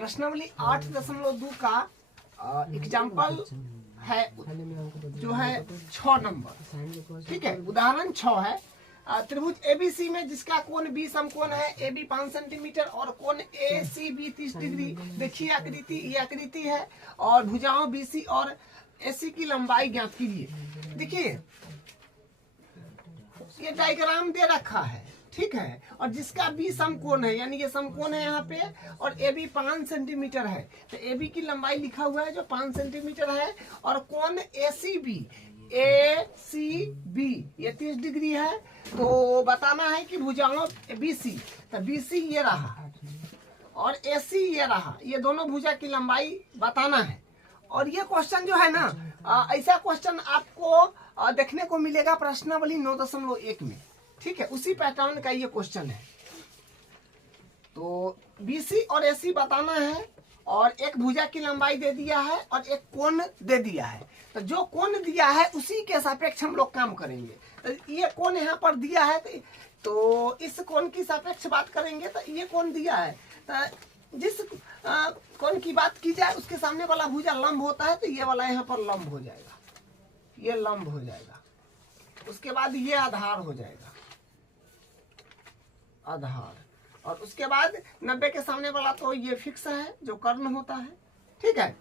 प्रश्नावली 8.2 का एग्जाम्पल है जो है 6 नंबर। ठीक है, उदाहरण 6 है। त्रिभुज एबीसी में जिसका कोण बी समकोण है, ए बी 5 सेंटीमीटर और कोण ए सी बी 30 डिग्री। देखिए आकृति, ये आकृति है और भुजाओं बीसी और एसी की लंबाई ज्ञात कीजिए। देखिए ये डायग्राम दे रखा है, ठीक है, और जिसका बी समकोण है, यानी ये समकोण है यहाँ पे, और ए बी 5 सेंटीमीटर है, तो ए बी की लंबाई लिखा हुआ है जो 5 सेंटीमीटर है, और कोण ए सी बी ये 30 डिग्री है। तो बताना है कि भुजाओं बीसी, तो बीसी ये रहा और एसी ये रहा, ये दोनों भुजा की लंबाई बताना है। और ये क्वेश्चन जो है ना, ऐसा क्वेश्चन आपको देखने को मिलेगा प्रश्नावली 9.1 में। ठीक है, उसी पैटर्न का ये क्वेश्चन है। तो बीसी और एसी बताना है और एक भुजा की लंबाई दे दिया है और एक कोण दे दिया है। तो जो कोण दिया है उसी के सापेक्ष हम लोग काम करेंगे। तो ये कोण यहाँ पर दिया है, तो इस कोण की सापेक्ष बात करेंगे। तो ये कोण दिया है, तो जिस कोण की बात की जाए उसके सामने वाला भुजा लंब होता है, तो ये वाला यहाँ पर लंब हो जाएगा, ये लंब हो जाएगा। उसके बाद ये आधार हो जाएगा, आधार, और उसके बाद 90 के सामने वाला तो ये फिक्स है जो कर्ण होता है। ठीक है,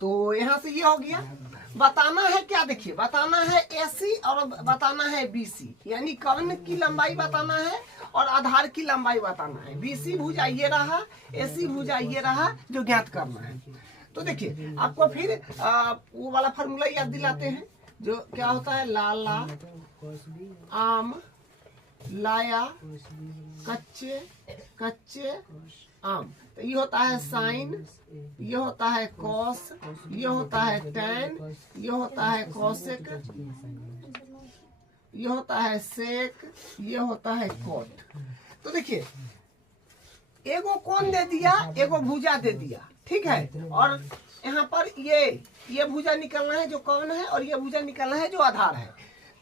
तो यहाँ से ये हो गया। बताना है क्या, देखिए बताना है एसी और बताना है बीसी, यानी कर्ण की लंबाई बताना है और आधार की लंबाई बताना है। बीसी भुजा ये रहा, एसी भुजा ये रहा, जो ज्ञात करना है। तो देखिए आपको फिर वो वाला फार्मूला याद दिलाते हैं जो क्या होता है, लाला आम लाया कच्चे कच्चे आम। तो ये होता है साइन, ये होता है कॉस, ये होता है टैन, ये होता है कॉसेक, ये होता है सेक, ये होता है कोट। तो देखिए एगो कोण दे दिया, एगो भुजा दे दिया। ठीक है, और यहाँ पर ये भुजा निकलना है जो कर्ण है और ये भुजा निकलना है जो आधार है।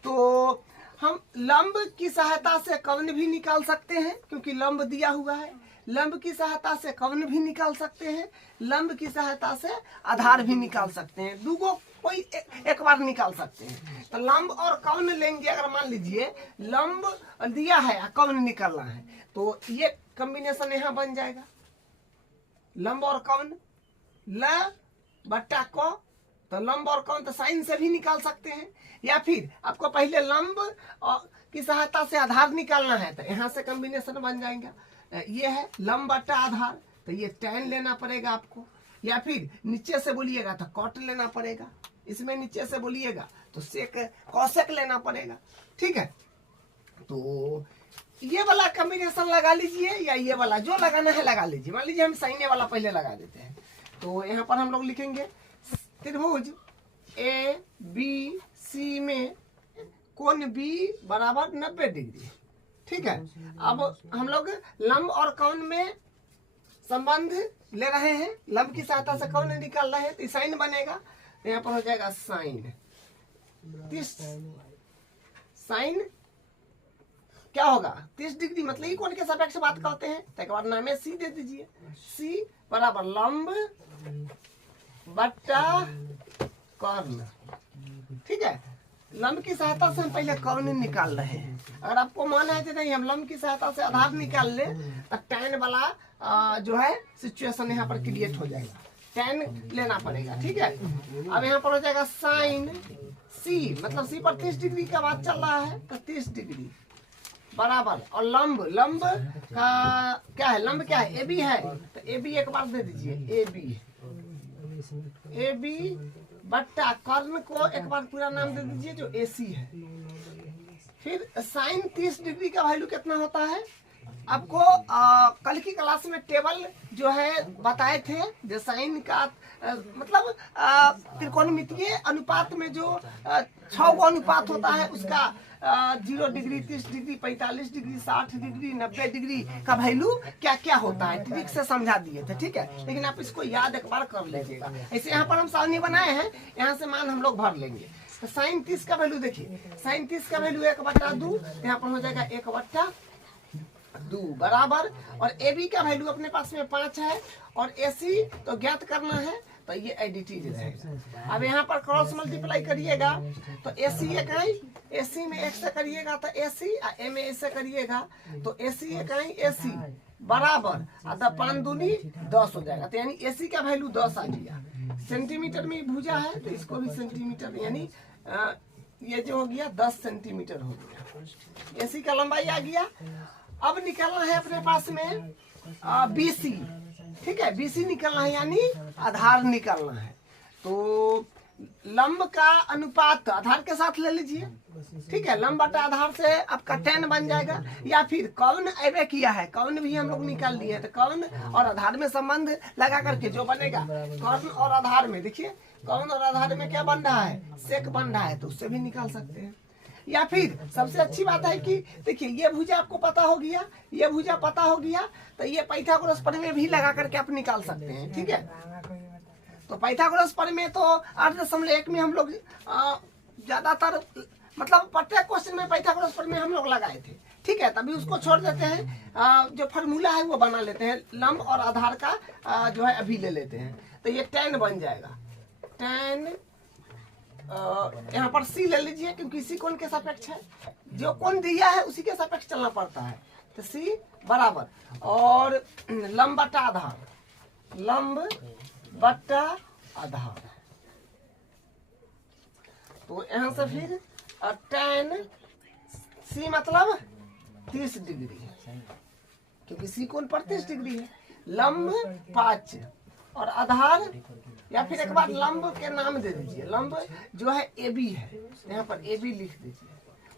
तो हम लंब की सहायता से कर्ण भी निकाल सकते हैं क्योंकि लंब दिया हुआ है, लंब की सहायता से कर्ण भी निकाल सकते हैं, लंब की सहायता से आधार भी निकाल सकते हैं। दूगो कोई एक बार निकाल सकते हैं। तो लंब और कर्ण लेंगे। अगर मान लीजिए लंब दिया है और कर्ण निकालना है, तो ये कॉम्बिनेशन यहाँ बन जाएगा, लंब और कर्ण, ल बट्टा क। तो लंब और कर्ण तो साइन से भी निकाल सकते हैं, या फिर आपको पहले लंब की सहायता से आधार निकालना है, तो यहाँ से कॉम्बिनेशन बन जाएगा। ये है लंब बट्टा आधार, तो ये टैन लेना पड़ेगा आपको, या फिर नीचे से बोलिएगा तो कॉट लेना पड़ेगा, इसमें नीचे से बोलिएगा तो सेक कॉसेक लेना पड़ेगा। ठीक है, तो ये वाला कॉम्बिनेशन लगा लीजिए या ये वाला जो लगाना है लगा लीजिए। मान लीजिए हम साइने वाला पहले लगा देते हैं। तो यहाँ पर हम लोग लिखेंगे त्रिभुज ए बी सी में कोण बी बराबर 90 डिग्री। ठीक है, अब हम लोग लंब और कर्ण में संबंध ले रहे हैं, लंब की सहायता से कर्ण निकाल रहे हैं, तो साइन बनेगा। तो यहाँ पर हो जाएगा साइन 30, साइन क्या होगा 30 डिग्री, मतलब ये कोण के सापेक्ष बात करते हैं। तो एक बार नाम है सी दे दीजिए, सी बराबर लंब बट्टा कर्ण। ठीक है, लंब की सहायता से हम पहले कर्ण निकाल रहे हैं। अगर आपको मन है तो नहीं हम लंब की सहायता से आधार निकाल ले, तो टैन वाला जो है सिचुएशन यहाँ पर क्रिएट हो जाएगा, टैन लेना पड़ेगा। ठीक है, अब यहाँ पर हो जाएगा साइन सी, मतलब सी पर 30 डिग्री का बात चल रहा है, तो 30 डिग्री बराबर, और लंब का क्या है, लंब क्या है, ए बी है, तो ए बी एक बार दे दीजिए, ए बी बट्टा कर्ण को एक बार पूरा नाम दे दीजिए जो एसी है। फिर साइन 30 डिग्री का वैल्यू कितना होता है, आपको कल की क्लास में टेबल जो है बताए थे, जो साइन का मतलब त्रिकोणमितीय अनुपात में जो 6 गो अनुपात होता है उसका 0 degree, 30 degree, 45 degree, 60 degree, 90 degree का वैल्यू क्या क्या होता है ट्रिक से समझा दिए थे। ठीक है, लेकिन आप इसको याद एक बार कर लीजिएगा। ऐसे यहाँ पर हम सारणी बनाए हैं, यहाँ से मान हम लोग भर लेंगे। तो साइन 30 का वैल्यू देखिए, साइन 30 का वैल्यू 1/2, यहाँ पर हो जाएगा 1/2 2 बराबर, और ए बी का वैल्यू अपने पास में 5 है और ए सी तो ज्ञात करना है, तो ये एडिटिव रहेगा। अब यहाँ पर क्रॉस मल्टीप्लाई करिएगा तो ए सी इकाई, ए सी में 1 से करिएगा तो ए सी, ए में 1 से करिएगा तो ए सी इकाई ए सी बराबर, 5 दूनी 10 हो जाएगा। तो यानी ए सी का वैल्यू 10 आ गया। सेंटीमीटर में भुजा है तो इसको भी सेंटीमीटर, यानी ये जो हो गया 10 सेंटीमीटर हो गया। ए सी का लंबाई आ गया। अब निकलना है अपने पास में बी सी, ठीक है, बीसी निकलना है यानी आधार निकलना है। तो लंब का अनुपात आधार के साथ ले लीजिए, ठीक है, लंब बटा आधार से आपका 10 बन जाएगा। या फिर कौन ऐवे किया है, कौन भी हम लोग निकाल लिए, तो कौन और आधार में संबंध लगा करके जो बनेगा, कौन और आधार में, देखिए कौन और आधार में क्या बन रहा है, सेक बन रहा है, तो उससे भी निकाल सकते हैं। या फिर सबसे अच्छी बात है कि देखिए ये भुजा आपको पता हो गया, ये भुजा पता हो गया, तो ये पाइथागोरस प्रमेय भी लगा करके आप निकाल सकते हैं, ठीक है। तो पाइथागोरस प्रमेय तो 8.1 में हम लोग ज्यादातर, मतलब प्रत्येक क्वेश्चन में पाइथागोरस प्रमेय हम लोग लगाए थे, ठीक है। तभी उसको छोड़ देते हैं, जो फार्मूला है वो बना लेते हैं, लंब और आधार का जो है अभी ले लेते हैं। तो ये 10 बन जाएगा, 10 यहाँ पर सी ले लीजिए क्योंकि सी कोण के सापेक्ष है, जो कोण दिया है उसी के सापेक्ष चलना पड़ता है। तो सी बराबर, और लंब बटा आधार, लंब बटा आधार, तो यहाँ से फिर 10 सी मतलब 30 डिग्री, क्योंकि सी कोण पर 30 डिग्री है। लंब 5 और आधार, या फिर एक बार लंब के नाम दे दीजिए, लंब जो है ए बी है, यहाँ पर ए बी लिख दीजिए,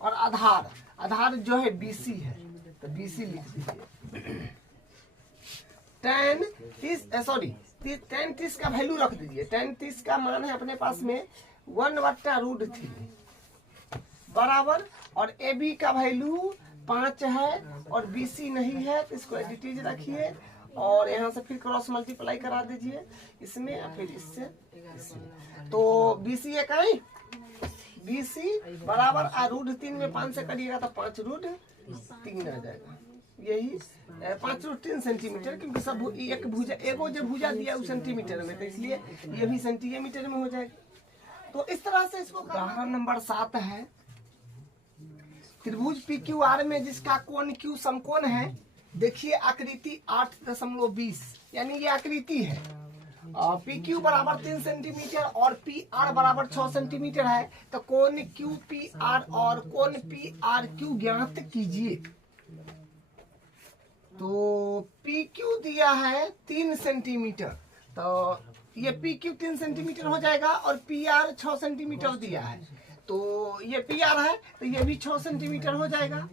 और आधार, आधार जो है बी सी है, तो बी सी लिख दीजिए। 10 30 का वैल्यू रख दीजिए। 10 30 का मान है अपने पास में 1/√3 बराबर, और ए बी का वैल्यू 5 है और बी सी नहीं है, तो इसको एडिटिव रखिए, और यहाँ से फिर क्रॉस मल्टीप्लाई करा दीजिए इसमें और फिर इससे इसमें। तो BC इकाई BC बराबर √3 में 5 से करिएगा तो 5√3 आ जाएगा, यही 5√3 सेंटीमीटर, क्योंकि सब एक भुजा, एगो जो भुजा दिया है वो सेंटीमीटर में, तो इसलिए ये भी सेंटीमीटर में हो जाएगा। तो इस तरह से इसको, उदाहरण नंबर 7 है, त्रिभुज PQR में जिसका कोण Q समकोण है। देखिए आकृति 8.20, यानी ये आकृति है, PQ बराबर 3 सेंटीमीटर और PR बराबर 6 सेंटीमीटर है। तो कोण QPR और कोण PRQ ज्ञात कीजिए। तो PQ दिया है 3 सेंटीमीटर, तो ये PQ 3 सेंटीमीटर हो जाएगा, और PR 6 सेंटीमीटर दिया है, तो ये PR है तो ये भी 6 सेंटीमीटर हो जाएगा।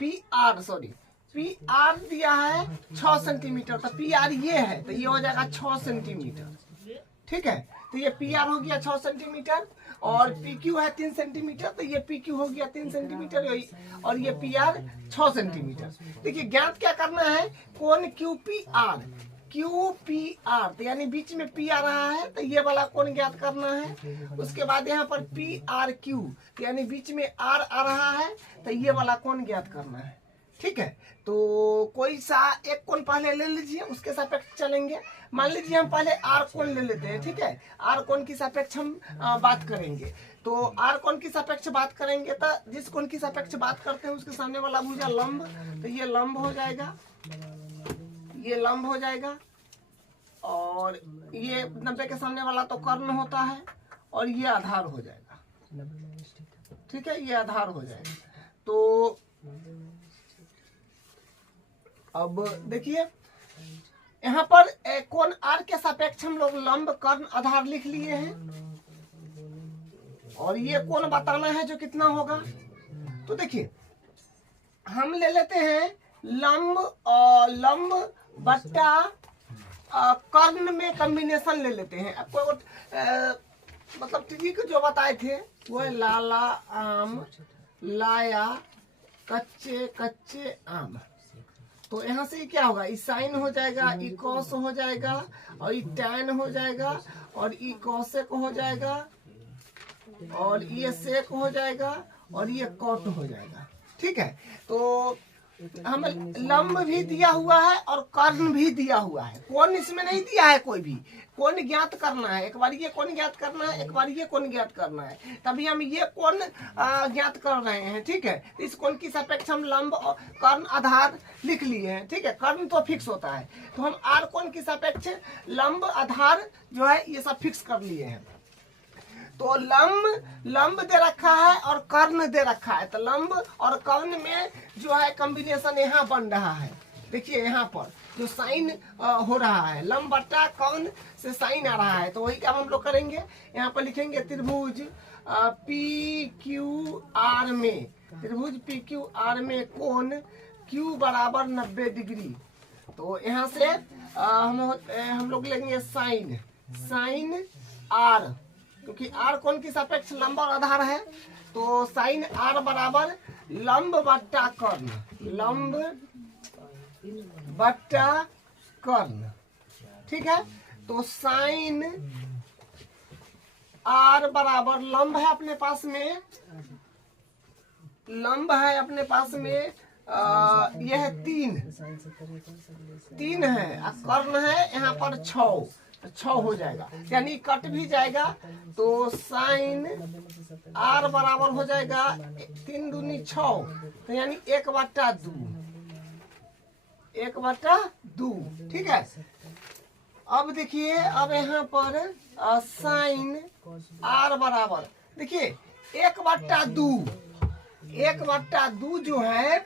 PR दिया है 6 सेंटीमीटर, तो PR ये है तो ये हो जाएगा 6 सेंटीमीटर, ठीक है। तो ये PR हो गया 6 सेंटीमीटर, और PQ है 3 सेंटीमीटर, तो ये PQ हो गया 3 सेंटीमीटर, और ये PR 6 सेंटीमीटर। देखिए ज्ञात क्या करना है, कोण QPR, तो यानी बीच में P आ रहा है, तो ये वाला कोण ज्ञात करना है। उसके बाद यहाँ पर PRQ, तो यानी बीच में R आ रहा है, तो ये वाला कोण ज्ञात करना है, ठीक है। तो कोई सा एक कोण पहले ले लीजिए, उसके सापेक्ष चलेंगे। मान लीजिए हम पहले R कोण ले लेते हैं, ठीक है, R कोण की सापेक्ष हम बात करेंगे। तो R कोण की सापेक्ष बात करेंगे, तो जिस कोण की सापेक्ष बात करते हैं उसके सामने वाला भुजा लंब, तो ये लंब हो जाएगा, ये लंब हो जाएगा, और ये 90 के सामने वाला तो कर्ण होता है, और ये आधार हो जाएगा, ठीक है, ये आधार हो जाएगा। तो अब देखिए यहाँ पर कोण R के सापेक्ष हम लोग लंब, कर्ण, आधार लिख लिए हैं, और ये कोण बताना है जो कितना होगा। तो देखिए हम ले लेते हैं लंब, और लंब बट्टा कर्ण में कॉम्बिनेशन ले लेते हैं। आपको मतलब ट्रिक जो बताए थे वो लाला आम लाया कच्चे कच्चे आम। तो यहाँ से क्या होगा, ई साइन हो जाएगा, ई कॉस हो जाएगा, और ई टैन हो जाएगा, और ई कॉसेक हो जाएगा, और ये सेक हो जाएगा, और ये कॉट हो जाएगा, ठीक है, तो हम लंब भी दिया हुआ है और कर्ण भी दिया हुआ है, कोण इसमें नहीं दिया है कोई भी। कोण ज्ञात करना है, एक बार ये कोण ज्ञात करना है, एक बार ये कोण ज्ञात करना है, तभी हम ये कोण ज्ञात कर रहे हैं। ठीक है, इस कोण की सापेक्ष हम लंब और कर्ण आधार लिख लिए हैं। ठीक है, कर्ण तो फिक्स होता है, तो हम आर कोण की सापेक्ष लंब आधार जो है ये सब फिक्स कर लिए हैं। तो लंब दे रखा है और कर्ण दे रखा है, तो लंब और कर्ण में जो है कॉम्बिनेशन यहाँ बन रहा है। देखिए यहाँ पर जो साइन हो रहा है, लंब बट्टा कर्ण से साइन आ रहा है, तो वही काम हम लोग करेंगे। यहाँ पर लिखेंगे त्रिभुज पी क्यू आर में, त्रिभुज पी क्यू आर में कोण क्यू बराबर 90 डिग्री। तो यहाँ से हम लोग लेंगे साइन आर, क्योंकि आर कोण की सापेक्ष लंब और आधार है, तो साइन आर बराबर लंब बट्टा कर्ण, लंब बट्टा कर्ण। ठीक है, तो साइन आर बराबर लंब है अपने पास में, लंब है अपने पास में यह 3 है, कर्ण है यहाँ पर 6 हो जाएगा, यानी कट भी जाएगा। तो साइन आर बराबर हो जाएगा 3 दूनी 6, तो यानी 1/2। ठीक है, अब देखिए, अब यहाँ पर साइन आर बराबर, देखिए 1/2 जो है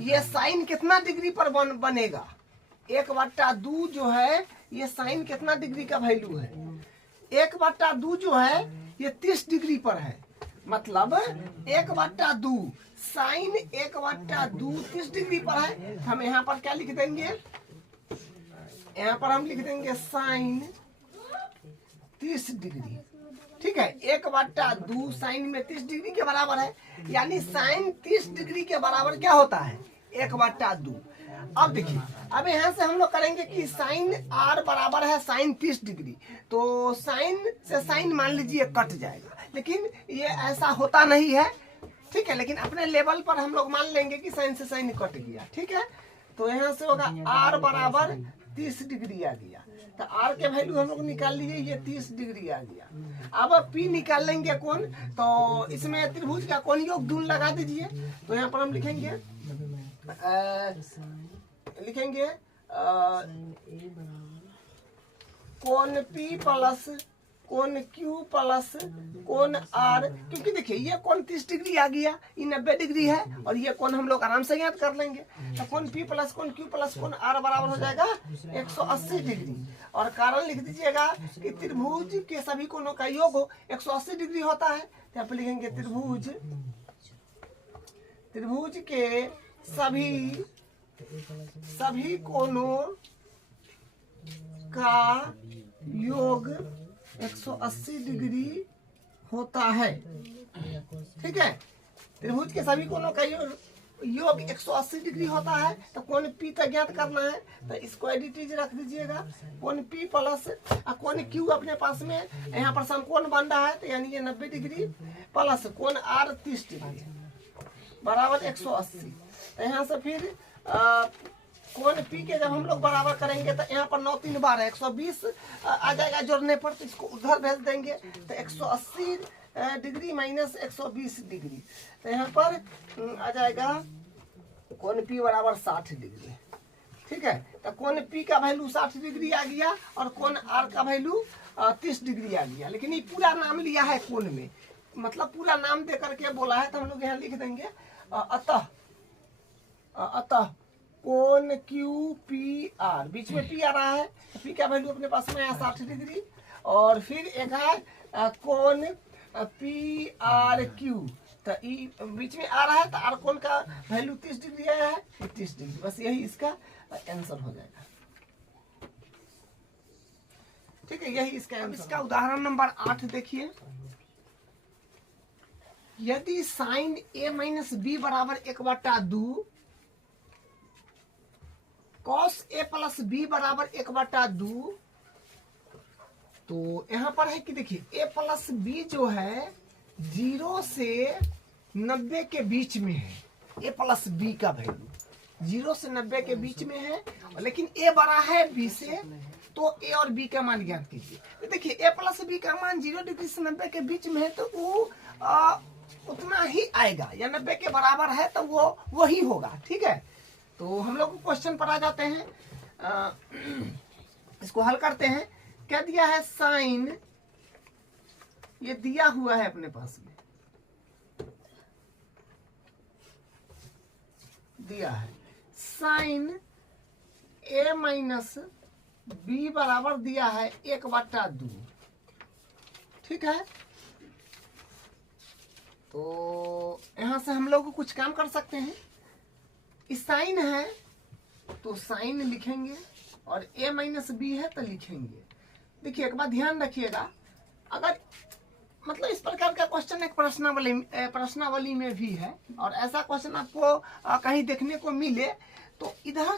ये साइन कितना डिग्री पर बनेगा। 1/2 जो है ये साइन कितना डिग्री का वैल्यू है। 1/2 जो है ये 30 डिग्री पर है, मतलब 1/2 साइन 1/2 30 डिग्री पर है। हम यहाँ पर क्या लिख देंगे, यहाँ पर हम लिख देंगे साइन 30 डिग्री। ठीक है, 1/2 साइन में 30 डिग्री के बराबर है, यानी साइन 30 डिग्री के बराबर क्या होता है 1/2। अब देखिए, अब यहाँ से हम लोग करेंगे कि साइन आर बराबर है साइन 30 डिग्री, तो साइन से साइन मान लीजिए कट जाएगा, लेकिन ये ऐसा होता नहीं है। ठीक है, लेकिन अपने लेवल पर हम लोग मान लेंगे कि साइन से साइन कट गया। ठीक है, तो यहाँ से होगा आर बराबर 30 डिग्री आ गया, तो आर के वैल्यू हम लोग निकाल लिए, ये 30 डिग्री आ गया। अब पी निकाल लेंगे कौन, तो इसमें त्रिभुज का कोण योग दून लगा दीजिए। तो यहाँ पर हम लिखेंगे कोण पी प्लस कोण क्यू प्लस कोण आर, क्योंकि देखिए ये कोण 30 डिग्री आ गया, ये 90 डिग्री है, और ये कोण हम लोग आराम से याद कर लेंगे। तो कोण पी प्लस कोण क्यू प्लस कोण आर बराबर हो जाएगा 180 डिग्री। और कारण लिख दीजिएगा कि त्रिभुज के सभी कोणों का योग 180 डिग्री होता है। तो यहाँ पे लिखेंगे त्रिभुज के सभी कोणों का योग 180 डिग्री होता है। ठीक है, त्रिभुज के सभी कोणों का योग 180 डिग्री होता है। तो कोण पी का ज्ञात करना है, तो इसको एडिटीज रख दीजिएगा, कोण पी प्लस कोण क्यू अपने पास में यहाँ पर समकोण बन रहा है, तो यानी ये 90 डिग्री प्लस कोण आर 30 डिग्री बराबर 180। तो यहाँ से फिर कोण पी के जब हम लोग बराबर करेंगे तो यहाँ पर 9 3 12 120 आ जाएगा जोड़ने पर, तो इसको उधर भेज देंगे, तो 180 डिग्री माइनस 120 डिग्री, तो यहाँ पर आ जाएगा कोण पी बराबर 60 डिग्री। ठीक है, तो कोण पी का वैल्यू 60 डिग्री आ गया और कोण आर का वैल्यू 30 डिग्री आ गया, लेकिन ये पूरा नाम लिया है कोण में, मतलब पूरा नाम दे करके बोला है, तो हम लोग यहाँ लिख देंगे अतः कोण क्यू पी आर, बीच में पी आ रहा है, तो पी का वैल्यू अपने पास में है 60 डिग्री, और फिर एक है कोण पी आर क्यू, तो बीच में आ रहा है, तो आर कोण का वैल्यू 30 डिग्री आया है, 30 डिग्री, बस यही इसका आंसर हो जाएगा। ठीक है, यही इसका आंसर। इसका उदाहरण नंबर 8 देखिए, यदि साइन ए माइनस बी बराबर 1/2, कॉस ए प्लस बी बराबर 1/2, तो यहाँ पर है कि देखिए ए प्लस बी जो है 0 से 90 के बीच में है, a प्लस बी का वैल्यू 0 से 90 के बीच में है, लेकिन a बड़ा है b से, तो a और b का मान ज्ञात कीजिए। तो देखिए a प्लस बी का मान 0 डिग्री से 90 के बीच में है, तो वो उतना ही आएगा, या 90 के बराबर है तो वो वही होगा। ठीक है, तो हम लोग क्वेश्चन पर आ जाते हैं, इसको हल करते हैं। क्या दिया है, साइन, ये दिया हुआ है अपने पास में, दिया है साइन a माइनस बी बराबर दिया है 1/2। ठीक है, तो यहां से हम लोग कुछ काम कर सकते हैं। इस साइन है तो साइन लिखेंगे, और a माइनस बी है तो लिखेंगे। देखिए एक बात ध्यान रखिएगा, अगर मतलब इस प्रकार का क्वेश्चन एक प्रश्नावली में भी है, और ऐसा क्वेश्चन आपको कहीं देखने को मिले, तो इधर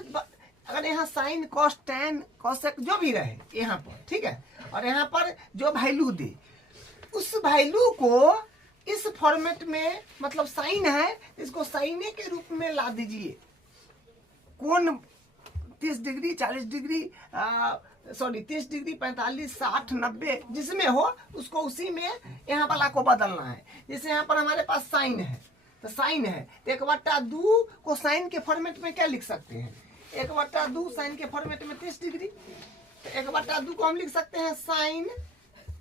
अगर यहाँ साइन कॉस टैन कॉसेक जो भी रहे यहाँ पर, ठीक है, और यहाँ पर जो वैल्यू दे, उस वैल्यू को इस फॉर्मेट में, मतलब साइन है इसको साइने के रूप में ला दीजिए। कोण 30 डिग्री 40 डिग्री 30 डिग्री 45 60 90 जिसमें हो उसको उसी में यहाँ वाला को बदलना है। जैसे यहाँ पर हमारे पास साइन है, तो साइन है तो 1/2 को साइन के फॉर्मेट में क्या लिख सकते हैं, 1/2 साइन के फॉर्मेट में 30 डिग्री, तो 1/2 को हम लिख सकते हैं साइन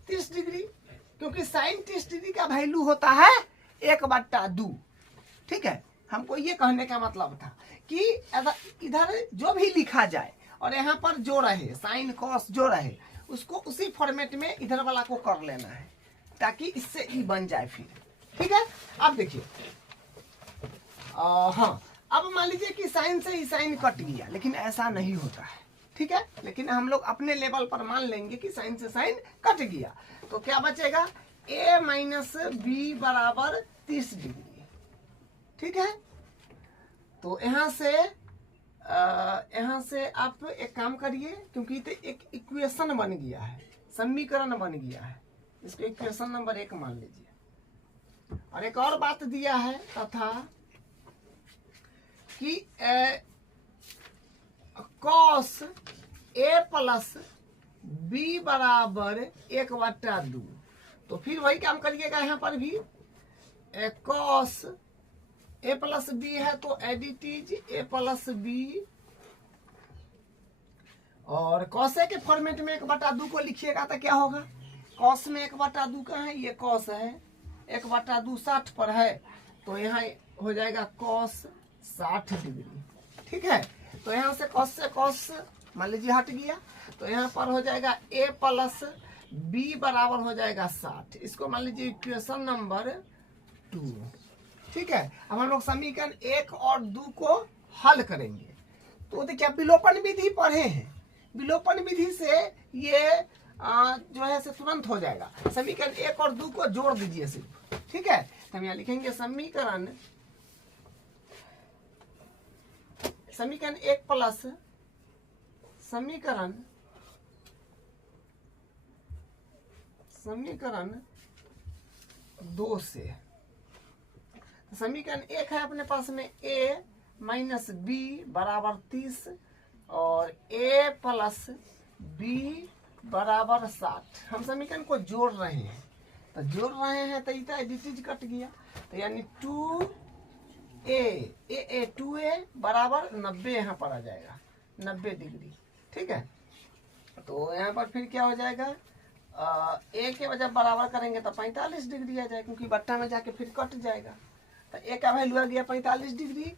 30 डिग्री, क्योंकि साइन 30 डिग्री का वैल्यू होता है 1/2। ठीक है, हमको ये कहने का मतलब था कि इधर जो भी लिखा जाए और यहाँ पर जो रहे साइन कॉस जो रहे, उसको उसी फॉर्मेट में इधर वाला को कर लेना है, ताकि इससे ई बन जाए फिर। ठीक है, अब देखिए, हाँ, अब मान लीजिए कि साइन से ही साइन कट गया, लेकिन ऐसा नहीं होता है। ठीक है, लेकिन हम लोग अपने लेवल पर मान लेंगे कि साइन से साइन कट गया, तो क्या बचेगा, a माइनस बी बराबर 30 डिग्री। ठीक है, तो यहाँ से आप एक काम करिए, क्योंकि तो एक इक्वेशन बन गया है, समीकरण बन गया है, इसको इक्वेशन नंबर 1 मान लीजिए। और एक और बात दिया है तथा कि कॉस a प्लस बी बराबर 1/2, तो फिर वही काम करिएगा। यहाँ पर भी कॉस a प्लस बी है तो एडिटीज a प्लस बी, और कॉस के फॉर्मेट में 1/2 को लिखिएगा तो क्या होगा, कॉस में 1/2 का है, ये कॉस है 1/2 60 पर है, तो यहाँ हो जाएगा कॉस 60 डिग्री। ठीक है, तो यहाँ से कॉस मान लीजिए हट गया, तो यहाँ पर हो जाएगा a प्लस बी बराबर हो जाएगा 60। इसको मान लीजिए इक्वेशन नंबर 2। ठीक है, अब हम लोग समीकरण 1 और 2 को हल करेंगे। तो देखिए विलोपन विधि पढ़े हैं, विलोपन विधि से ये जो है से तुरंत हो जाएगा। समीकरण 1 और 2 को जोड़ दीजिए सिर्फ। ठीक है, तो हम यहाँ लिखेंगे समीकरण 1 प्लस समीकरण 2 से, समीकरण 1 है अपने पास में a माइनस बी बराबर 30 और a प्लस बी बराबर 60। हम समीकरण को जोड़ रहे हैं, तो जोड़ रहे हैं तो इतना एडिटीज कट गया, तो यानी 2a बराबर 90 यहाँ पर आ जाएगा, 90 डिग्री। ठीक है, तो यहाँ पर फिर क्या हो जाएगा, a के वजह बराबर करेंगे तो 45 डिग्री आ जाएगा, क्योंकि बट्टा में जाके फिर कट जाएगा। तो a का वैल्यू आ गया 45 डिग्री।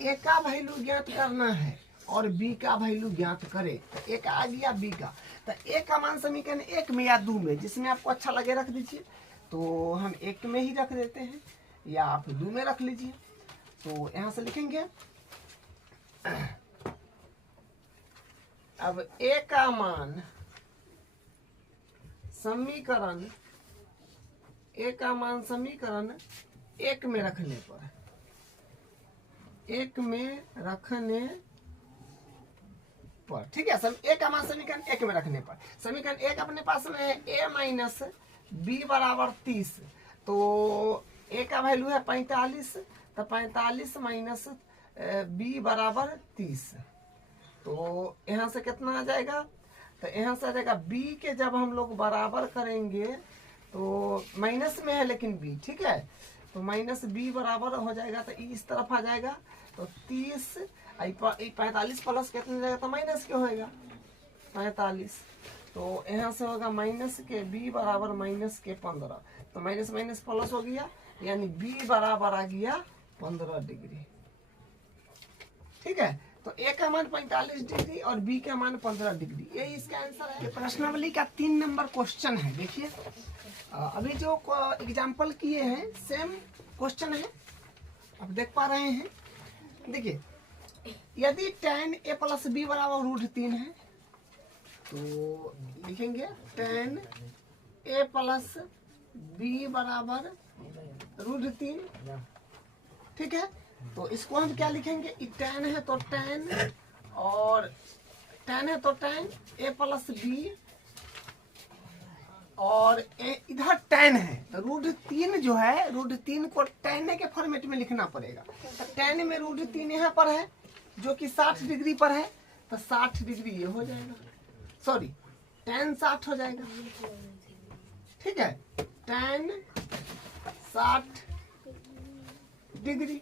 a का वैल्यू ज्ञात करना है और b का वैल्यू ज्ञात करे, तो a का आ गया b का, तो a का मान समीकरण 1 में या 2 में, जिसमें आपको अच्छा लगे रख दीजिए। तो हम 1 में ही रख देते हैं, या आप 2 में रख लीजिए। तो यहाँ से लिखेंगे, अब a का मान समीकरण 1 में रखने पर, 1 में रखने पर, ठीक है, a का मान समीकरण 1 में रखने पर, समीकरण 1 अपने पास में है a माइनस बी बराबर 30, तो ए का वैल्यू है 45, तो 45 माइनस बी बराबर 30। तो यहाँ से कितना आ जाएगा, तो यहाँ से आ जाएगा बी के जब हम लोग बराबर करेंगे तो माइनस में है लेकिन बी, ठीक है, तो माइनस बी बराबर हो जाएगा, तो इस तरफ आ जाएगा, तो 30 45 प्लस कितने जाएगा, तो माइनस के होएगा 45, तो यहाँ से होगा माइनस के बी बराबर माइनस के 15, तो माइनस माइनस प्लस हो गया, यानी बी बराबर आ गया 15 डिग्री। ठीक है, तो ए का मान 45 डिग्री और बी का मान 15 डिग्री, यही इसका आंसर है। प्रश्नावली का 3 नंबर क्वेश्चन है। देखिए अभी जो एग्जाम्पल किए हैं सेम क्वेश्चन है, आप देख पा रहे हैं। देखिए यदि tan a प्लस बी बराबर √3 है, तो लिखेंगे tan a प्लस बी बराबर √3। ठीक है, तो इसको हम क्या लिखेंगे, tan है तो tan, और tan है तो tan a प्लस बी, और इधर tan है तो √3 जो है, √3 को tan के फॉर्मेट में लिखना पड़ेगा। तो tan में √3 यहाँ पर है जो कि 60 डिग्री पर है, तो 60 डिग्री ये हो जाएगा, सॉरी tan 60 हो जाएगा। ठीक है, tan 60 डिग्री,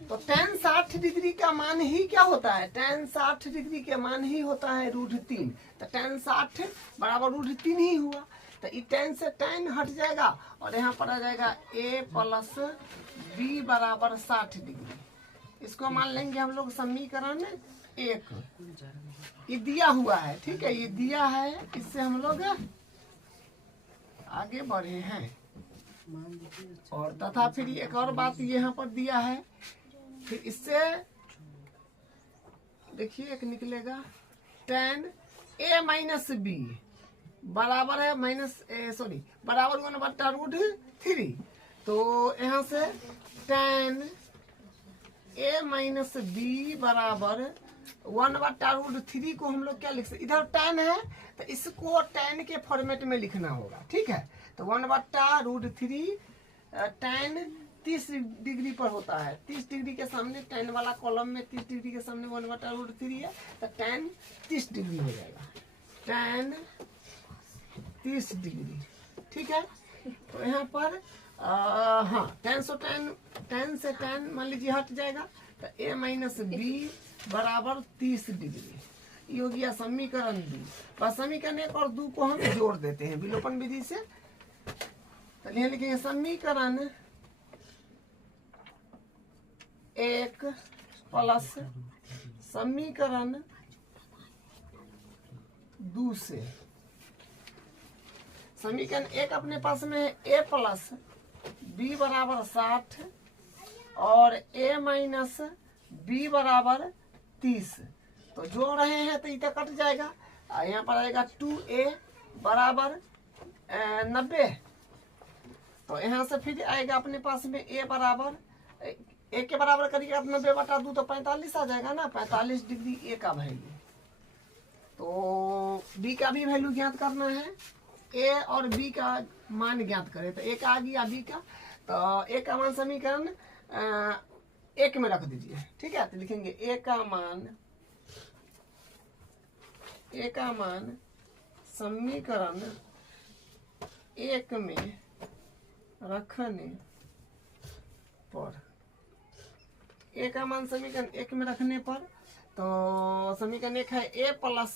तो tan 60 डिग्री का मान ही क्या होता है, tan 60 डिग्री के मान ही होता है √3, तो tan 60 बराबर √3 ही हुआ, तो ये tan से tan हट जाएगा और यहाँ पर आ जाएगा a प्लस बी बराबर 60 डिग्री। इसको मान लेंगे हम लोग समीकरण 1, ये दिया हुआ है। ठीक है, ये दिया है, इससे हम लोग आगे बढ़े हैं। और तथा फिर एक और बात यहाँ पर दिया है, फिर इससे देखिए एक निकलेगा tan a माइनस बी बराबर है बराबर 1/√3, तो यहाँ से tan a माइनस बी बराबर 1/√3 को हम लोग क्या लिख सकते, इधर tan है तो इसको tan के फॉर्मेट में लिखना होगा। ठीक है, तो 1/√3 tan 30 डिग्री पर होता है, 30 डिग्री के सामने tan वाला कॉलम में 30 डिग्री के सामने 1/√3 है, तो tan 30 डिग्री हो जाएगा, tan 30 डिग्री। ठीक है, तो यहाँ पर हाँ tan से tan मान लीजिए हट जाएगा, तो a माइनस बी बराबर 30 डिग्री, ये हो गया समीकरण 2। बस समीकरण 1 और 2 को हम जोड़ देते हैं विलोपन विधि से, तो यहाँ लिखेंगे समीकरण 1 प्लस समीकरण 2 से। समीकरण 1 अपने पास में है a प्लस बी बराबर 60 और a माइनस बी बराबर 30, तो जोड़ रहे हैं तो इधर कट जाएगा, यहाँ पर आएगा 2a बराबर 90, तो यहाँ से फिर आएगा अपने पास में a बराबर, a के बराबर करिएगा 90/2 तो 45 आ जाएगा ना, 45 डिग्री a का वैल्यू। तो b का भी वैल्यू ज्ञात करना है, a और b का मान ज्ञात करें, तो a का आ गया b का, तो a का मान समीकरण 1 में रख दीजिए। ठीक है, तो लिखेंगे a का मान समीकरण 1 में रखने पर, a का मान समीकरण 1 में रखने पर, तो समीकरण 1 है a प्लस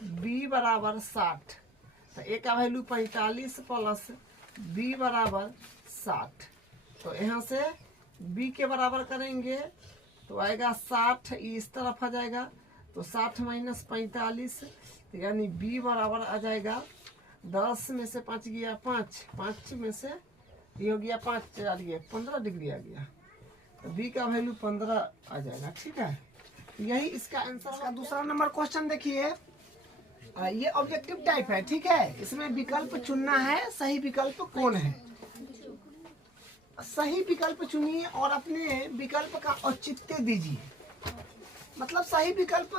बी बराबर 60, तो a का वैल्यू 45 प्लस b बराबर 60, तो यहाँ से b के बराबर करेंगे तो आएगा 60, इस तरफ आ जाएगा, तो 60 माइनस 45, तो यानी b बराबर आ जाएगा 10 में से 5 गया 5 में से ये हो गया 5 आ गया 15 डिग्री आ गया, तो b का वैल्यू 15 आ जाएगा। ठीक है, यही इसका आंसर का दूसरा नंबर क्वेश्चन। देखिए ये ऑब्जेक्टिव टाइप है। ठीक है, इसमें विकल्प चुनना है, सही विकल्प कौन है, सही विकल्प चुनिए और अपने विकल्प का औचित्य दीजिए। मतलब सही विकल्प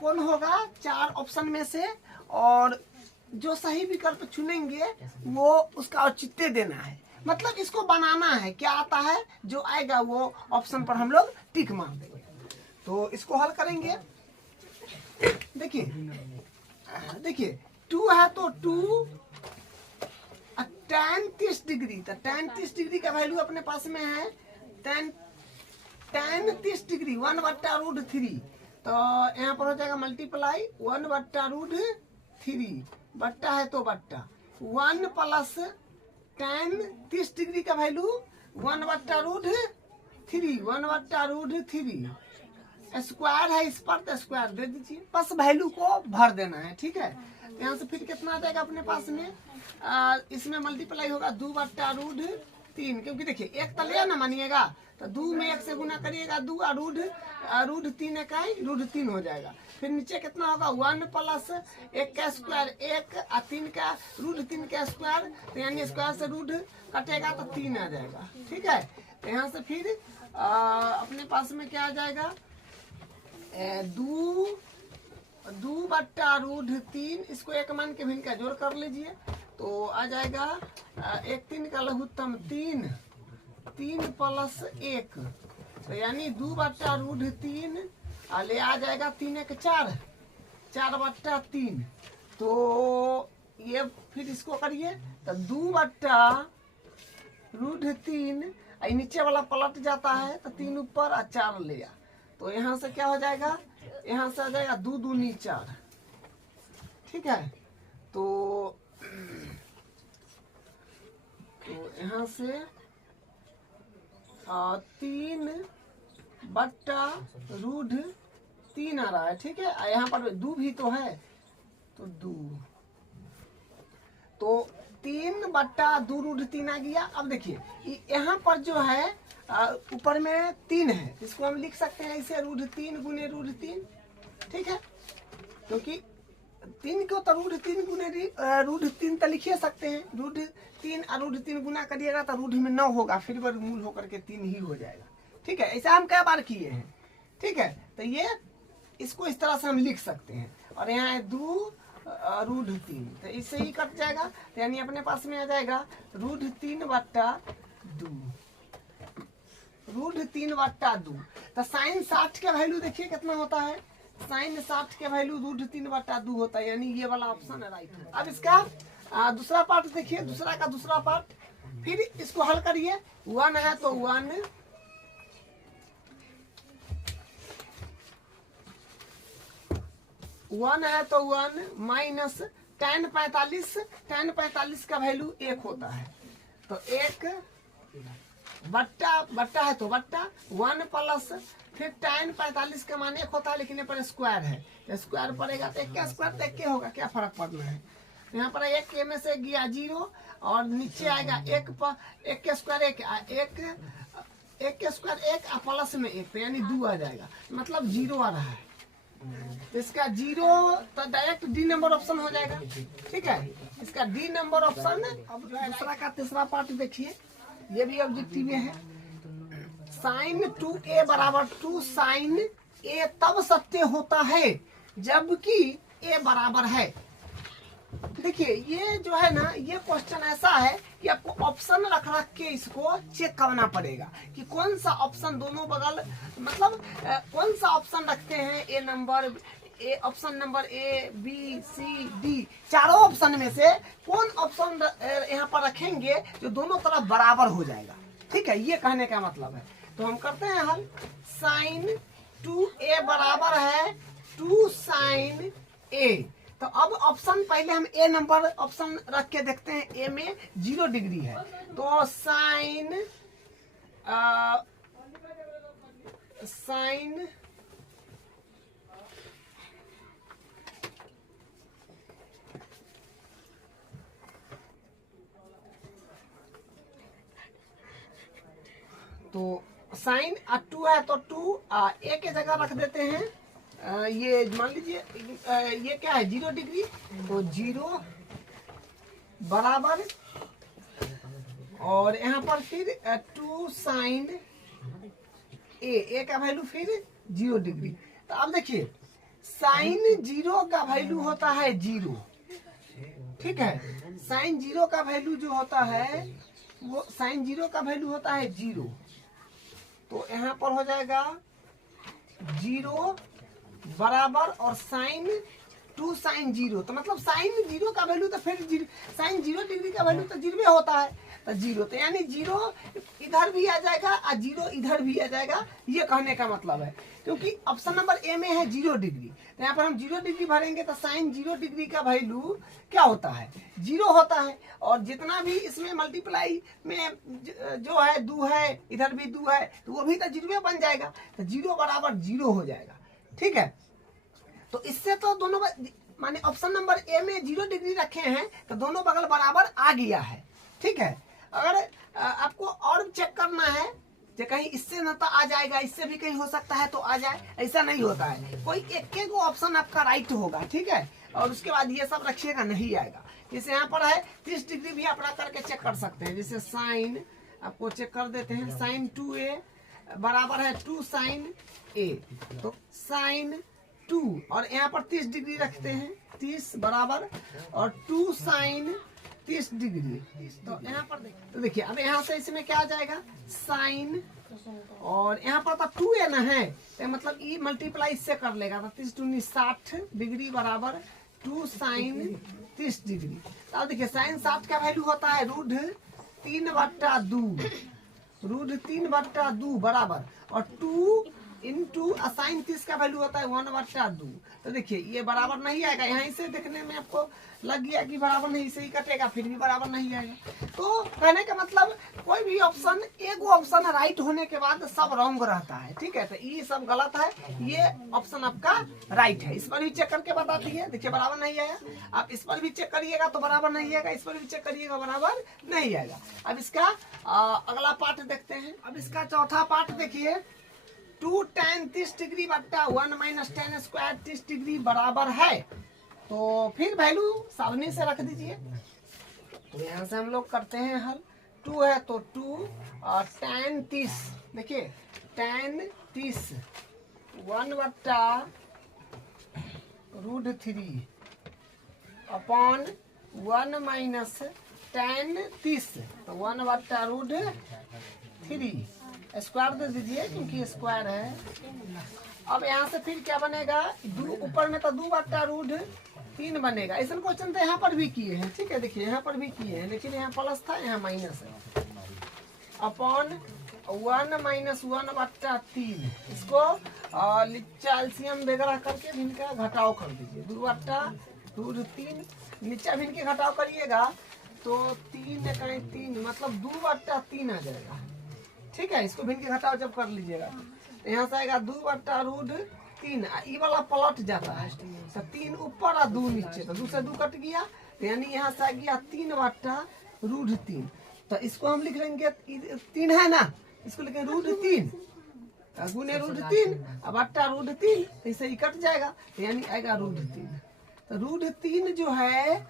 कौन होगा 4 ऑप्शन में से, और जो सही विकल्प चुनेंगे वो उसका औचित्य देना है। मतलब इसको बनाना है, क्या आता है जो आएगा वो ऑप्शन पर हम लोग टिक मार देंगे। तो इसको हल करेंगे। देखिए देखिए 2 है तो 2 tan 30 डिग्री, तो tan 30 डिग्री का वैल्यू अपने पास में है tan 30 डिग्री 1/√3। तो यहाँ पर हो जाएगा मल्टीप्लाई 1/√3 बट्टा है तो बट्टा 1 प्लस tan 30 डिग्री का वैल्यू 1/√3 स्क्वायर है इस पर, तो स्क्वायर दे दीजिए, बस वैल्यू को भर देना है। ठीक है, यहाँ से फिर कितना आ जाएगा अपने पास में, इसमें मल्टीप्लाई होगा 2/√3, क्योंकि देखिए एक तलिया ना मानिएगा तो 2 में 1 से गुना करिएगा 2 √3 इकाई √3 हो जाएगा। फिर नीचे कितना होगा 1 प्लस 1 का स्क्वायर 1 और 3 का √3 का स्क्वायर, तो यानी स्क्वायर से रूट कटेगा तो 3 आ जाएगा। ठीक है, तो यहाँ से फिर अपने पास में क्या आ जाएगा 2/√3, इसको एक मान के भिन्न का जोड़ कर लीजिए तो आ जाएगा 1 3 का लघुत्तम 3 प्लस 1, तो यानी 2/√3 ले आ जाएगा 3 1 4/3। तो ये फिर इसको करिए तो 2/√3 नीचे वाला पलट जाता है तो 3 ऊपर और 4 ले आ, तो यहाँ से क्या हो जाएगा, यहाँ से आ जाएगा 2 दूनी 4। ठीक है, तो यहाँ से 3/√3 आ रहा है। ठीक है, यहाँ पर 2 भी तो है तो 2, तो 3/2√3 आ गया। अब देखिए यहाँ पर जो है ऊपर में 3 है, इसको हम लिख सकते हैं इसे √3 गुने √3। ठीक है, क्योंकि 3 को तो √3 गुने √3 तो लिखिए सकते हैं, √3 और √3 गुना करिएगा तो रूट में 9 होगा, फिर वर्गमूल होकर के 3 ही हो जाएगा। ठीक है, ऐसा हम कई बार किए हैं। ठीक है, तो ये इसको इस तरह से हम लिख सकते हैं, और यहाँ है 2√3, तो इससे ही कट जाएगा, तो यानी अपने पास में आ जाएगा √3/2। तो साइन 60 का वैल्यू देखिए कितना होता है, साइन 60 के वैल्यू √3/2 होता है, यानी ये वाला ऑप्शन है राइट। अब इसका दूसरा पार्ट देखिए, दूसरा का दूसरा पार्ट, फिर इसको हल करिए। 1 है तो 1 है तो 1 माइनस tan 45 का वैल्यू 1 होता है, तो 1 बट्टा है तो बट्टा 1 प्लस फिर tan 45 का मान 1 होता है, लेकिन यहाँ पर स्क्वायर है, स्क्वायर पड़ेगा तो 1 का स्क्वायर तो 1 होगा, क्या फर्क पड़ना है। यहाँ पर 1 के में से गया 0 और नीचे आएगा 1 के स्क्वायर 1 के स्क्वायर 1 और प्लस में 1, तो यानी 2 आ जाएगा, मतलब 0 आ रहा है। तो इसका 0 तो डायरेक्ट डी नंबर ऑप्शन हो जाएगा। ठीक है, इसका डी नंबर ऑप्शन। अब दूसरा का तीसरा पार्ट देखिए, ये भी ऑब्जेक्टिव है। साइन 2a बराबर 2 साइन a तब सत्य होता है जबकि a बराबर है। देखिए ये जो है ना, ये क्वेश्चन ऐसा है कि आपको ऑप्शन रख के इसको चेक करना पड़ेगा कि कौन सा ऑप्शन दोनों बगल, मतलब कौन सा ऑप्शन रखते हैं, option number A B C D, चारों ऑप्शन में से कौन ऑप्शन यहाँ पर रखेंगे जो दोनों तरफ बराबर हो जाएगा। ठीक है, ये कहने का मतलब है। तो हम करते हैं हल। साइन 2a बराबर है 2 साइन a, तो अब ऑप्शन पहले हम ए नंबर ऑप्शन रख के देखते हैं। ए में 0 डिग्री है, तो साइन तो साइन 2 है तो 2 ए के जगह रख देते हैं। ये मान लीजिए ये क्या है 0 डिग्री, तो 0 बराबर, और यहाँ पर फिर 2 साइन ए का वैल्यू फिर 0 डिग्री। तो अब देखिए साइन 0 का वैल्यू होता है 0। ठीक है, साइन 0 का वैल्यू जो होता है वो साइन जीरो का वैल्यू होता है 0, तो यहाँ पर हो जाएगा 0 बराबर और साइन 2 साइन 0, तो मतलब साइन 0 का वैल्यू तो फिर साइन 0 डिग्री का वैल्यू तो 0 होता है, तो 0, तो यानी 0 इधर भी आ जाएगा और 0 इधर भी आ जाएगा, ये कहने का मतलब है। क्योंकि ऑप्शन नंबर ए में है 0 डिग्री, तो यहाँ पर हम 0 डिग्री भरेंगे तो साइन 0 डिग्री का वैल्यू क्या होता है, 0 होता है। और जितना भी इसमें मल्टीप्लाई में जो है 2 है, इधर भी 2 है, तो वो भी तो 0 बन जाएगा, तो 0 बराबर 0 हो जाएगा। ठीक है, तो इससे तो दोनों माने ऑप्शन नंबर ए में 0 डिग्री रखे हैं तो दोनों बगल बराबर आ गया है। ठीक है, अगर आपको और चेक करना है जो कहीं इससे न तो आ जाएगा, इससे भी कहीं हो सकता है तो आ जाए, ऐसा नहीं होता है, कोई एक ऑप्शन आपका राइट होगा। ठीक है, और उसके बाद ये सब रखिएगा, नहीं आएगा। जैसे यहाँ पर है 30 डिग्री भी आप करके चेक कर सकते हैं। जैसे साइन आपको चेक कर देते हैं, साइन 2a बराबर है 2 साइन a, तो साइन 2 और यहाँ पर 30 डिग्री रखते हैं, 30 बराबर और 2 साइन 30 डिग्री, तो यहाँ पर तो देखिए अब यहाँ से इसमें क्या आ जाएगा, साइन, और यहाँ पर तो 2a ना है, तो मतलब ई मल्टीप्लाई इससे कर लेगा, तो 30 दूनी 60 डिग्री बराबर 2 साइन 30 डिग्री। तो अब देखिए साइन 60 का वैल्यू होता है √3/2, √3/2 बराबर और 2 इंटू साइन 30 का वैल्यू होता है 1/2। तो देखिए ये बराबर नहीं आएगा, यहाँ से देखने में आपको लग गया कि बराबर नहीं, से ही कटेगा, फिर भी बराबर नहीं आएगा। तो कहने का मतलब कोई भी ऑप्शन, एक ऑप्शन राइट होने के बाद सब रॉन्ग रहता है। ठीक है, तो ये सब गलत है, ये ऑप्शन आपका राइट है। इस पर भी चेक करके बताती है, देखिए बराबर नहीं आया। आप इस पर भी चेक करिएगा तो बराबर नहीं आएगा, इस पर भी चेक करिएगा बराबर नहीं आएगा। अब इसका अगला पार्ट देखते हैं। अब इसका चौथा पार्ट देखिए, 2 tan 30 डिग्री बट्टा 1 माइनस tan स्क्वायर 30 डिग्री बराबर है, तो फिर वैल्यू सावनी से रख दीजिए। तो यहाँ से हम लोग करते हैं हल, 2 है तो 2 और tan 30, देखिए tan 30 1/√3 अपॉन 1 माइनस tan 30, तो 1/√3 स्क्वायर दे दीजिए क्योंकि स्क्वायर है। अब यहाँ से फिर क्या बनेगा, ऊपर में तो 2/√3 बनेगा। ऐसा क्वेश्चन तो यहाँ पर भी किए हैं। ठीक है, देखिए यहाँ पर भी किए हैं, लेकिन यहाँ प्लस था, यहाँ माइनस है, अपॉन 1 माइनस 1/3। इसको एलसीएम वगैरह करके इनका घटाव कर दीजिए, 2/√3 नीचे भी इनके घटाव करिएगा तो 3 मतलब 2/3 आ जाएगा। ठीक है, इसको भिन्न के घटाव जब कर लीजिएगा तो यहाँ से आएगा 2/√3, ये वाला पलट जाता है, तो 3 ऊपर और 2 नीचे, तो 2 से 2 कट गया, तो यानी यहाँ से आ गया 3/√3। तो इसको हम लिख लेंगे, 3 है ना, इसको लिखेंगे √3 गुने √3 अब √3, ऐसे ही कट जाएगा, तो यानी आएगा √3। तो √3 जो है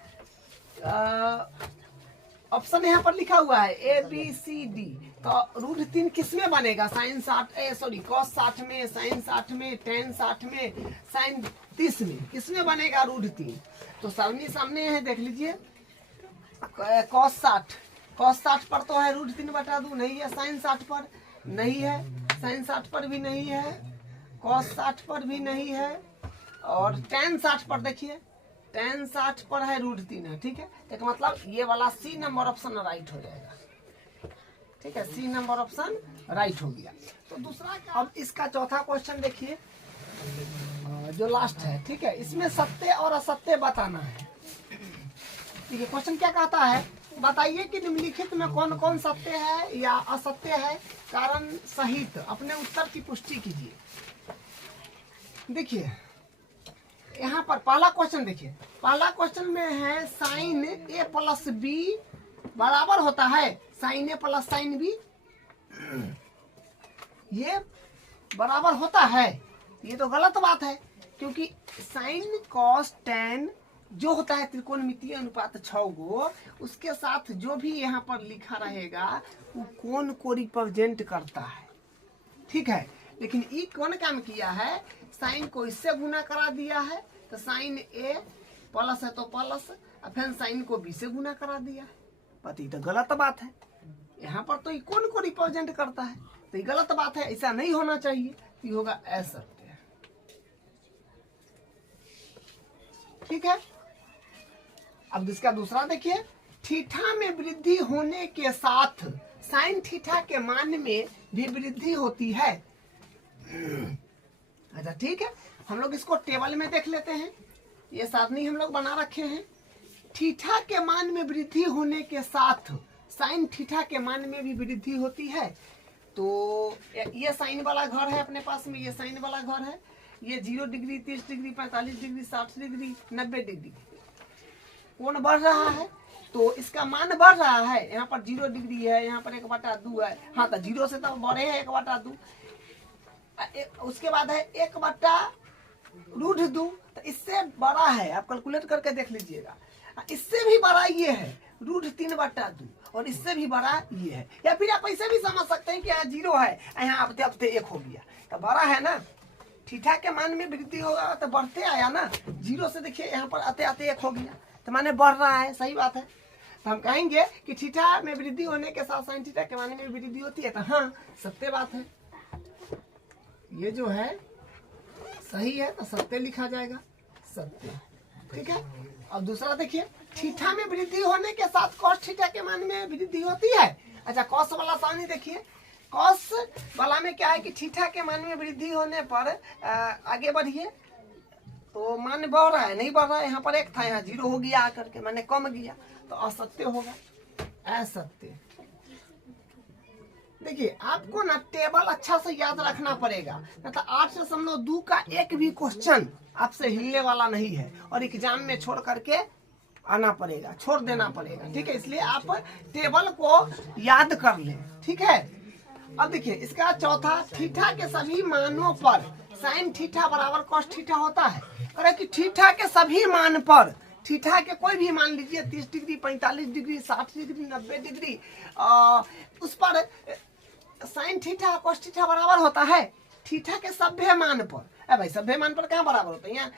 ऑप्शन यहाँ पर लिखा हुआ है ABCD, तो √3 किस में बनेगा, साइन 60 cos 60 में, साइन 60 में, tan 60 में, साइन 30 में, किस में बनेगा √3? तो सामने सामने है, देख लीजिए, cos 60 पर तो है √3/2, नहीं है, साइन 60 पर नहीं है, साइन 60 पर भी नहीं है, cos 60 पर भी नहीं है, और tan 60 पर देखिए, tan 60 पर है √3 है। ठीक है, तो मतलब ये वाला C नंबर ऑप्शन राइट हो जाएगा। ठीक है, C नंबर ऑप्शन राइट हो गया। तो दूसरा, अब इसका चौथा क्वेश्चन देखिए, जो लास्ट है। ठीक है, इसमें सत्य और असत्य बताना है। ठीक है, क्वेश्चन क्या कहता है, बताइए कि निम्नलिखित में कौन कौन सत्य है या असत्य है, कारण सहित अपने उत्तर की पुष्टि कीजिए। देखिए यहाँ पर पहला क्वेश्चन देखिए, पहला क्वेश्चन में है साइन A प्लस B बराबर होता है sign A plus sign B, ये बराबर होता है, ये तो गलत बात है, क्योंकि साइन कॉस tan जो होता है त्रिकोणमितीय अनुपात 6 गो, उसके साथ जो भी यहाँ पर लिखा रहेगा वो कोण को रिप्रेजेंट करता है। ठीक है, लेकिन ये कौन काम किया है, साइन को इससे गुना करा दिया है, तो साइन A प्लस है तो प्लस, और फिर साइन को B से गुना करा दिया है। पति तो गलत बात है। यहाँ पर तो ये कौन को रिप्रेजेंट करता है, तो ये गलत बात है, ऐसा नहीं होना चाहिए। ये होगा असत्य। ठीक है। अब इसका दूसरा देखिए, थीटा में वृद्धि होने के साथ साइन थीटा के मान में भी वृद्धि होती है। अच्छा ठीक है, हम लोग इसको टेबल में देख लेते हैं। ये सारणी हम लोग बना रखे हैं। थीटा के मान में वृद्धि होने के साथ साइन थीटा के मान में भी वृद्धि होती है। तो ये साइन वाला घर है अपने पास में, ये साइन वाला घर है। ये 0 degree, 30 degree, 45 degree, 60 degree, 90 degree कोण बढ़ रहा है, तो इसका मान बढ़ रहा है। यहाँ पर 0 डिग्री है, यहाँ पर 1/2 है। हाँ, तो 0 से तो बढ़े है 1/2। उसके बाद है 1/√2, तो इससे बड़ा है, आप कैलकुलेट करके देख लीजिएगा। इससे भी बड़ा ये है √3/2, और इससे भी बड़ा ये है। या फिर आप ऐसे भी समझ सकते हैं कि यहाँ 0 है, यहाँ आते आते 1 हो गया, तो बड़ा है ना। थीटा के मान में वृद्धि होगा तो बढ़ते आया ना। 0 से देखिए यहाँ पर आते आते 1 हो गया, तो माने बढ़ रहा है। सही बात है। तो हम कहेंगे कि थीटा में वृद्धि होने के साथ साइन थीटा के मान में वृद्धि होती है, तो हाँ सत्य बात है। ये जो है सही है, तो सत्य लिखा जाएगा, सत्य। ठीक है। अब दूसरा देखिए, थीटा में वृद्धि होने के साथ कॉस थीटा के मान में वृद्धि होती है। अच्छा, कॉस वाला सारणी देखिए। कॉस वाला में क्या है कि थीटा के मान में वृद्धि होने पर आगे बढ़िए तो मान बढ़ रहा है, नहीं बढ़ रहा है। यहाँ पर 1 था, यहाँ 0 हो गया आकर के, माने कम गया, तो असत्य होगा, असत्य। देखिए आपको ना टेबल अच्छा से याद रखना पड़ेगा, मतलब 8.2 का एक भी क्वेश्चन आपसे हिलने वाला नहीं है, और एग्जाम में छोड़ करके आना पड़ेगा, छोड़ देना पड़ेगा। ठीक है, इसलिए आप टेबल को याद कर लें। ठीक है। अब देखिए इसका चौथा, थीटा के सभी मानों पर साइन थीटा बराबर कॉस थीटा होता है। अरे कि थीटा के सभी मान पर, थीटा के कोई भी मान लीजिए 30 डिग्री, 45 डिग्री, 60 डिग्री, 90 डिग्री, उस पर साइन थीटा कॉस थीटा बराबर होता है। थीटा के सभ्य मान पर, भाई सभ्य मान पर कहाँ बराबर होता है? यहाँ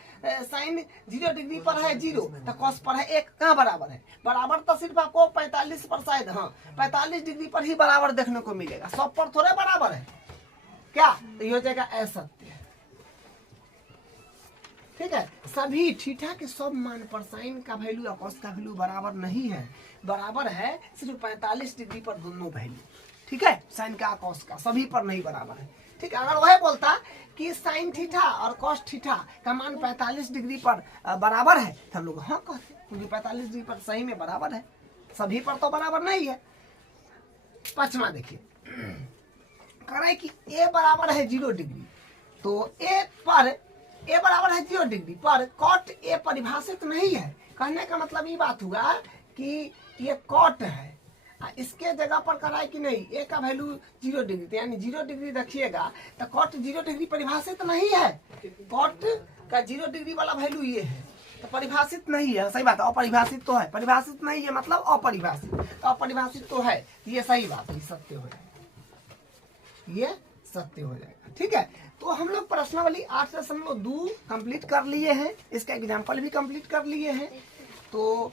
साइन 0 डिग्री पर है 0, तो कॉस पर है 1, कहाँ बराबर है? बराबर तो सिर्फ आपको 45 पर शायद, हाँ 45 डिग्री पर ही बराबर देखने को मिलेगा, 100 पर थोड़े बराबर है क्या? तो ये हो जाएगा असत्य। ठीक है। सभी थीटा के सब मान पर साइन का वैल्यू और कॉस का वैल्यू बराबर नहीं है, बराबर है सिर्फ 45 डिग्री पर दोनों वैल्यू। ठीक है, साइन का कॉस का सभी पर नहीं बराबर है। ठीक है। अगर वह बोलता कि साइन थीटा और कॉस थीटा का मान 45 डिग्री पर बराबर है, तो हम लोग हाँ कहते, क्योंकि 45 डिग्री पर सही में बराबर है, सभी पर तो बराबर नहीं है। पांचवा देखिए, कह रहा है कि ए बराबर है 0 डिग्री, तो ए बराबर है 0 डिग्री पर कॉट ए परिभाषित नहीं है। कहने का मतलब ये बात हुआ कि ये कॉट है, इसके जगह पर करा है कि नहीं, ए का वैल्यू 0 डिग्री, तो यानी 0 डिग्री रखिएगा, तो कॉट 0 डिग्री परिभाषित नहीं है। कॉट का 0 डिग्री वाला वैल्यू ये है, तो परिभाषित नहीं है। सही बात है, अपरिभाषित तो है, परिभाषित नहीं है मतलब अपरिभाषित, तो अपरिभाषित तो है, ये सही बात है, सत्य हो जाएगा, ये सत्य हो जाएगा। ठीक है। तो हम लोग प्रश्नावली 8.2 कंप्लीट कर लिए हैं, इसका एग्जाम्पल भी कंप्लीट कर लिए हैं, तो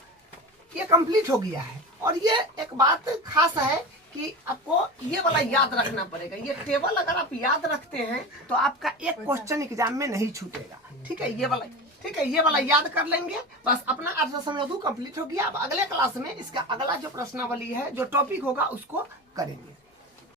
ये कंप्लीट हो गया है। और ये एक बात खास है कि आपको ये वाला याद रखना पड़ेगा। ये टेबल अगर आप याद रखते हैं तो आपका एक क्वेश्चन एग्जाम में नहीं छूटेगा। ठीक है, ये वाला, ठीक है, ये वाला याद कर लेंगे, बस अपना 8.2 कंप्लीट हो गया। अब अगले क्लास में इसका अगला जो प्रश्नावली है, जो टॉपिक होगा, उसको करेंगे।